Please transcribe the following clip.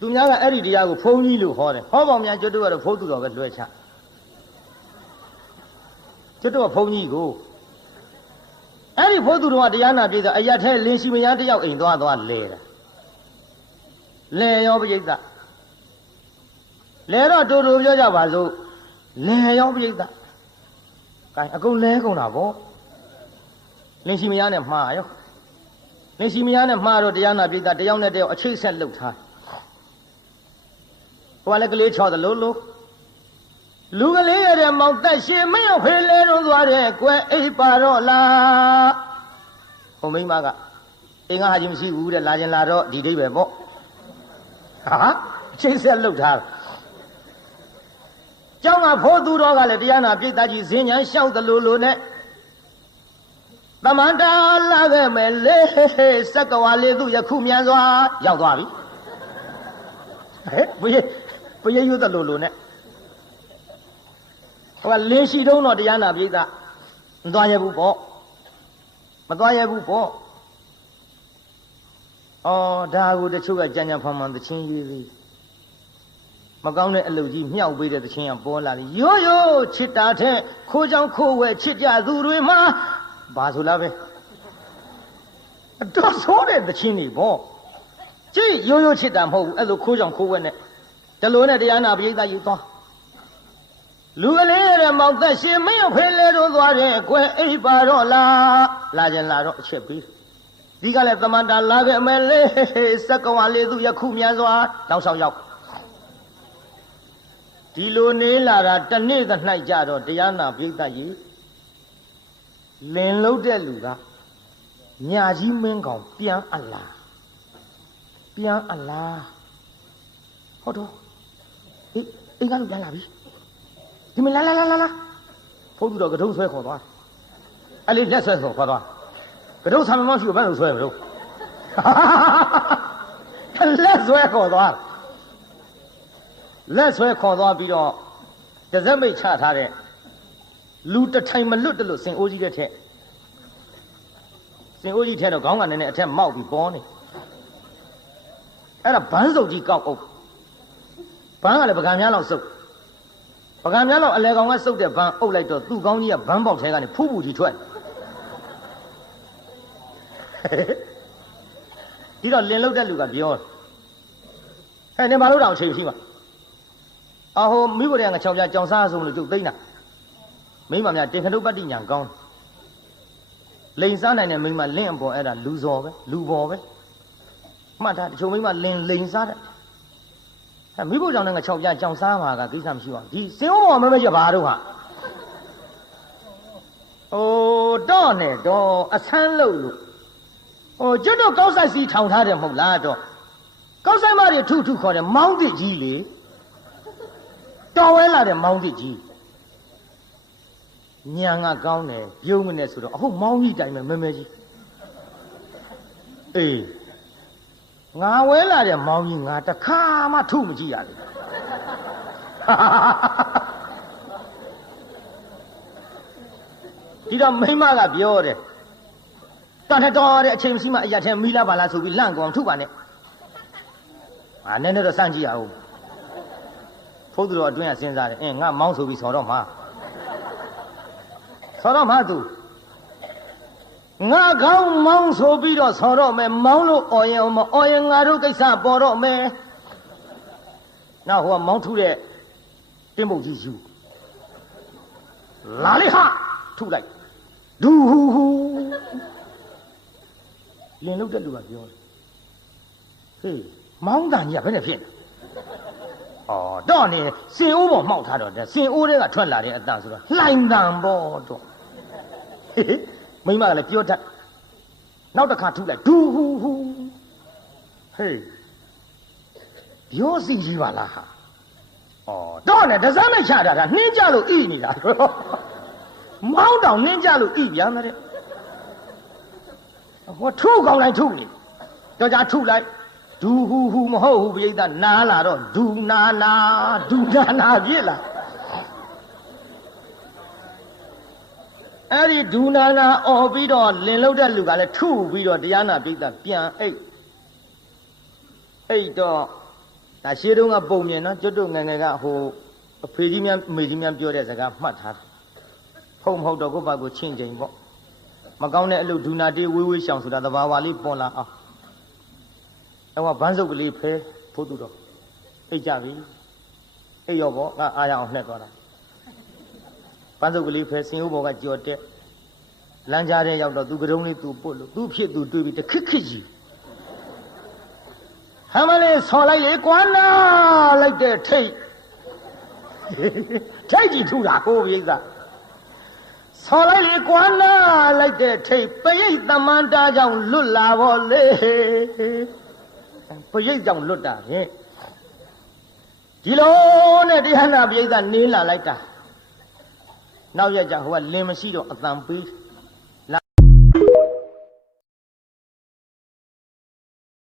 သူများကအဲ့ဒီတရားကိုဘုန်းကြီးလို့ဟောတယ်ဟောပေါင်းများကျွတ်တို့ကတော့ဘုန်းသူတော်ပဲလွှဲချကျွတ်တို့ကဘုန်းကြီးကိုအဲ့ဒီဘုန်းသူတော်ကတရားနာပြည်သားအရက်ထဲလင်းရှိမယားတယောက်အိမ်သွားသွားလဲတာလဲရောပြိဿလဲတော့တူတူပြောကြပါစို့လဲရောပြိဿကဲအကုန်လဲကုန်တာဗောလင်းရှိမယားနဲ့မှားရောလင်းရှိမယားနဲ့မှားတော့တရားနာပြည်သားတယောက်နဲ့တယောက်အချိတ်ဆက်လှုပ်ထား ဟိုကလည်းကလေးချော်တယ်လို့လို့လူကလေးရတဲ့မောင်တက်ရှင်မရောက်ဖေးလဲတော့သွားတယ်ကွယ်အိပ်ပါတော့လားဟိုမိမကအင်းကဟာကြီးမရှိဘူးတဲ့လာခြင်းလာတော့ဒီဒိဗ္ဗေပေါ့ဟာအချိတ်ဆက်လှုပ်ထားကျောင်းကဖိုးသူတော်ကလည်းတရားနာပြိတ္တကြီးဇင်းညာလျှောက်တယ်လို့လို့နဲ့တမန်တာလာခဲ့မယ်လေစက္ကဝါလေးသူယခုမြန်စွာရောက်သွားပြီဟဲ့ဘုရား ဘုရားရွတ်တယ်လို့လို့နဲ့ဟိုကလင်းရှိတုံးတော့တရားနာပြိတ္တမသွားရဘူးပေါ့မသွားရဘူးပေါ့အော်ဒါကိုတချို့ကကြံ့ကြံ့ဖန်ဖန်သချင်းရေးပြီးမကောင်းတဲ့အလုပ်ကြီးမြောက်ပေးတဲ့သချင်းကပေါ်လာတယ်ရိုးရိုးချစ်တာတဲ့ခိုးချောင်းခိုးဝဲချစ်ကြသူတွေမှာဘာဆိုလားပဲအတော်ဆိုးတဲ့သချင်းတွေပေါ့ကြည့်ရိုးရိုးချစ်တာမဟုတ်ဘူးအဲ့လိုခိုးချောင်းခိုးဝဲနဲ့ တလို့နဲ့တရားနာပရိသတ်ယူသွားလူကလေးရဲ့မောင်သက်ရှင်မင်းဖေးလေတို့သွားတယ်ကွယ်အိပ်ပါတော့လားလာခြင်းလာတော့အချက်ပေးဒီကလည်းသမန္တာလာခဲ့မယ်လေစက္ကဝါလေးသူယခုမြန်စွာတောင်းဆောင်ရောက်ဒီလိုနေလာတာတနေ့သ၌ကြတော့တရားနာပရိသတ်ကြီးလင်လုံးတဲ့လူကညာကြီးမင်းကောင်ပြန်အလားပြန်အလားဟုတ်တော့ အေးအိမ်ကလူပြန်လာပြီဒီမလာလာလာလာလာဖုန်းသူတော့ကတုံးဆွဲခေါ်သွားအဲ့လေးလက်ဆွဲခေါ်ခေါ်သွားကတုံးဆံမမရှိဘူးဘယ်လိုဆွဲမလို့လက်ဆွဲခေါ်သွားလက်ဆွဲခေါ်သွားပြီးတော့တစက်မိတ်ချထားတဲ့လူတထိုင်မလွတ်တလို့စင်အိုးကြီးတဲ့ထက်စင်အိုးကြီးထဲတော့ခေါင်းကနည်းနည်းအထက်မောက်ပြီးပေါ်နေအဲ့ဒါဘန်းစုပ်ကြီးကောက်အုပ် ဘန်းကလည်းပကံများလောက်စုပ်ပကံများလောက်အလဲကောင်ကစုပ်တဲ့ဘန်းအုပ်လိုက်တော့သူ့ကောင်းကြီးကဘန်းပေါက်ထဲကနေဖူးဖူးကြီးထွက်ဒီတော့လင်လုတ်တဲ့လူကပြောဟဲ့နေမလို့တောင်အချိန်ရှိမှာအဟိုမိဘတွေက6ပြကြောင်စားဆုံးလို့ကျုပ်သိမ့်တာမိမများတင်ခတုပ္ပတ္တိညာကောင်းလိန်စားနိုင်တဲ့မိမလင့်အပေါ်အဲ့ဒါလူဇော်ပဲလူပေါ်ပဲမှတ်ထားတချို့မိမလင်လိန်စားတဲ့ အဲမိဖို့ကြောင့်လည်း6ပြကြောင်စားမှာကကိစ္စမရှိပါဘူးဒီစင်ဝမောမမဲကြဘာတို့ဟာအိုးတော့နဲ့တော့အဆန်းလို့လို့ဟိုကျွတ်တော့ကောက်ဆိုင်စီထောင်ထားတယ်မဟုတ်လားတော့ကောက်ဆိုင်မတွေထုထုခေါ်တယ်မောင်းသစ်ကြီးလေတော်ဝဲလာတဲ့မောင်းသစ်ကြီးညံကကောင်းတယ်ပြုံးမနဲ့ဆိုတော့အခုမောင်းကြီးတိုင်မယ်မဲမဲကြီးအေး ငါဝဲလာတဲ့မောင်းကြီးငါတခါမှထုမကြည့်ရဘူးဒီတော့မိမကပြောတယ်တန်ထတော်တဲ့အချိန်မရှိမှအရက်ထဲမီးလာပါလားဆိုပြီးလန့်ကောင်ထုပါနဲ့အာနည်းနည်းတော့စမ်းကြည့်ရအောင်ဖုတ်သူတော်အတွင်းကစဉ်းစားတယ်အင်းငါမောင်းဆိုပြီးဆော်တော့မှာဆော်တော့မှာသူ ငါကောင်းမောင်းဆိုပြီးတော့ဆော်တော့မယ်မောင်းလို့អော်ရင်မអော်ရင်ငါတို့ကိစ္စပေါ်တော့မယ်နောက်ဟိုကမောင်းထုတဲ့တင်းပုတ်ကြီးယူလာလေဟာထုလိုက်ဒူဟူဟူလင်လုတ်တဲ့လူကပြောတယ်ဟေးမောင်းတန်ကြီးကဘယ်နဲ့ဖြစ်လဲဩတော့နေစင်အိုးပေါ်မှောက်ထားတော့တဲ့စင်အိုးတွေကထွက်လာတဲ့အတန်ဆိုတော့လှိုင်တန်ပေါ့တော့ဟေး မိမကလည်းပြောတတ်နောက်တစ်ခါထုလိုက်ဒူဟူဟူဟေးပြောစီကြီးပါလားဟာဩတော့နေဒဇမ်းနဲ့ချတာဒါနှင်းကြလို့ဣနေတာမောင်းတောင်နှင်းကြလို့ဣပြန်တဲ့ဟောထုကောင်းလိုက်ထုနေတော့ကြထုလိုက်ဒူဟူဟူမဟုတ်ဘူးပြိဿနားလာတော့ဒူနာနာဒူနာနာပြစ်လာ အဲ့ဒီဒူနာနာអော်ပြီးတော့လင်လုတ်တဲ့လူကလည်းထုပြီးတော့တရားနာပြိဿပြန်အိတ်အိတ်တော့ဒါရှေးတုန်းကပုံမြင်နော်ကျွတ်တို့ငယ်ငယ်ကဟိုအဖေကြီးများအမေကြီးများပြောတဲ့စကားမှတ်ထားတယ်ဖုံမဟုတ်တော့ကိုယ့်ဘာကိုချင်းချိန်ပေါ့မကောင်းတဲ့အလုပ်ဒူနာတေးဝေးဝေးရှောင်ဆိုတာတဘာဝလေးပေါ်လာအောင်တော့ဗန်းစုပ်ကလေးဖဲဖို့သူတော့အိတ်ကြပြီအိတ်ရောပေါ့ငါအားရအောင်နှက်သွားတာ ဗန်းစုပ်ကလေးဖဲစင်ဥဘောကကြော်တက်လမ်းကြားထဲရောက်တော့သူကတုံးလေးသူပုတ်လို့သူ့ဖြစ်သူတွေးပြီးတခစ်ခစ်ကြီးဟမ်းမလေးဆော်လိုက်လေကွာနာလိုက်တဲ့ထိတ်ထိတ်ကြီးထူတာကိုပြိဿဆော်လိုက်လေကွာနာလိုက်တဲ့ထိတ်ပရိတ်သမန္တာကြောင့်လွတ်လာပါလေပရိတ်ကြောင့်လွတ်တာဟဲ့ဒီလိုနဲ့တရားနာပြိဿနင်းလာလိုက်တာ နောက်ရက်ကျဟိုကလင်မရှိတော့အတန်ပေး